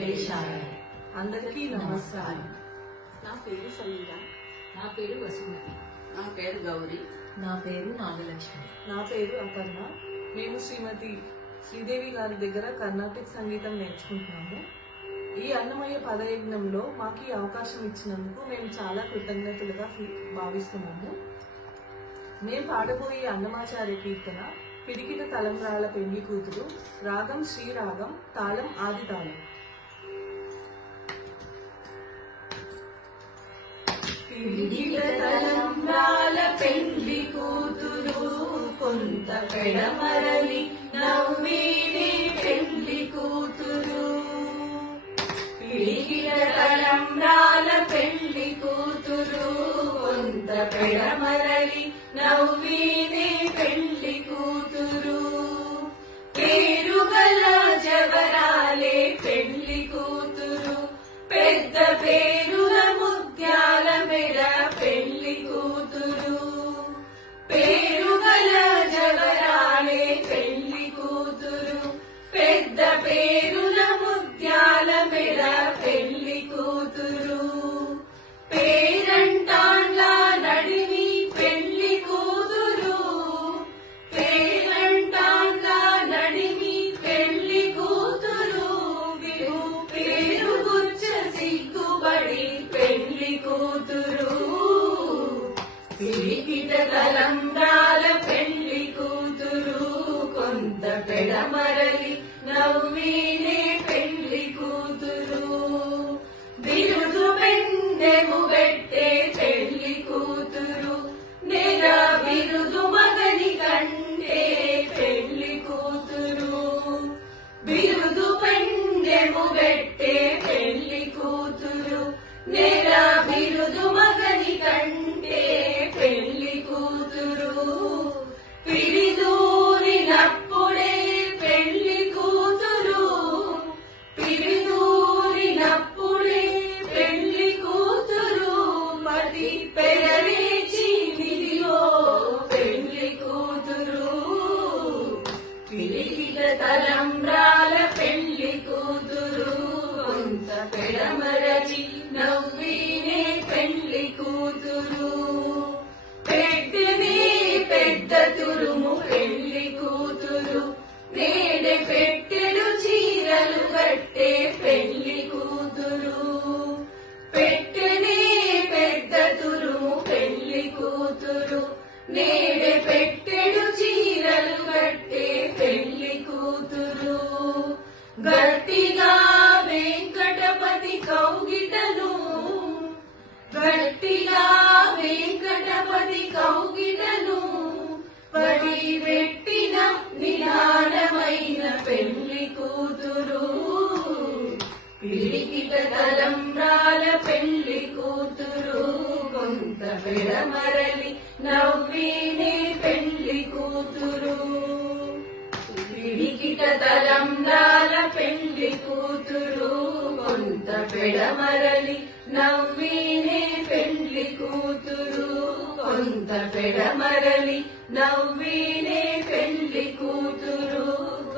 వెంకటేశాయ. అందరికీ నమస్కారం. నా పేరు సంగీత. నా పేరు వసుమతి. నా పేరు గౌరీ. నా పేరు నాగలక్ష్మి. నా పేరు అపర్ణ. మేము శ్రీమతి శ్రీదేవి గారి దగ్గర కర్ణాటక సంగీతం నేర్చుకుంటున్నాము. ఈ అన్నమయ్య పదయజ్ఞంలో మాకు ఈ అవకాశం ఇచ్చినందుకు మేము చాలా కృతజ్ఞతలుగా భావిస్తున్నాము. మేము పాడబోయే అన్నమాచార్య కీర్తన పిడికిట తలంబ్రాల పెండి కూతురు, రాగం శ్రీరాగం, తాళం ఆది తాళం. పిడికిట తలంబ్రాల పెండి కూతురు, కొంత పెడమరలి నవ్వేనే పెండి కూతురు. పిడికిట తలంబ్రాల పెండి కూతురు, కొంత పెడమరలి నవ్వేనే పెండి కూతురు. పేరుగల జవరాలే పెండి కూతురు, పెద్ద పేరుల ముత్యాల మెడ పెండి కూతురు. పేరుగల జవరాలే పెండి కూతురు, పెద్ద పేరుల ముత్యాల మెడ పెండి కూతురు. పేరంటాండ్ల నడిమి పెండి కూతురు, పేరంటాండ్ల నడిమి పెండి కూతురు. విడు పేరు గుచ్చ సిగ్గుబడి పెండి కూతురు. పిడికిట తలంబ్రాల పెండి కూతురు, కొంత పెడమరలి నవ్వేనే పెండి కూతురు. బిరుదు పెండెము పెట్టే పెండి కూతురు, నెల బిరుదు మగని కంటే పెండి కూతురు. బిరుదు పెండెము పెట్టే పెండి కూతురు, నెల బిరుదు మగని కంటే పెండి కూతురు. పిడిదూరినప్పుడే పెండి కూతురు, పిడిదూరినప్పుడే పెండి కూతురు. పతి పెరవేచి మిదిలో పెండి కూతురు. పిడికిట తలంబ్రాల పెండి కూతురు, కొంత పెడమరచి నవ్వినే పెండి కూతురు. పెట్టెనే పెద్ద తురుము పెండి కూతురు, నేడే పెట్టెడు చీరలు కట్టే పెండి కూతురు. పెట్టెనే పెద్ద తురుము పెండి కూతురు, నేడే పెట్టెడు చీరలు కట్టే పెండి కూతురు. గట్టిగా వెంకటపతి కౌగిటను, గట్టిగా వెంకటపతి కౌగిటను పడి పెట్టిన నిదానమైన పెండి కూతురు. పిడికిట తలంబ్రాల పెండి కూతురు, కొంత పెడమరలి నవ్వేనే పెండి కూతురు. పిడికిట తలంబ్రాల పెండి కూతురు, కొంత పెడమరలి నవ్వేనే పెండి కూతురు. కొంత పెడమరలి నవ్వేనే పెండి కూతురు,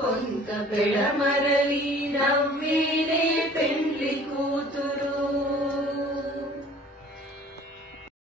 కొంత పెడమరలి నవ్వేనే పెండి కూతురు.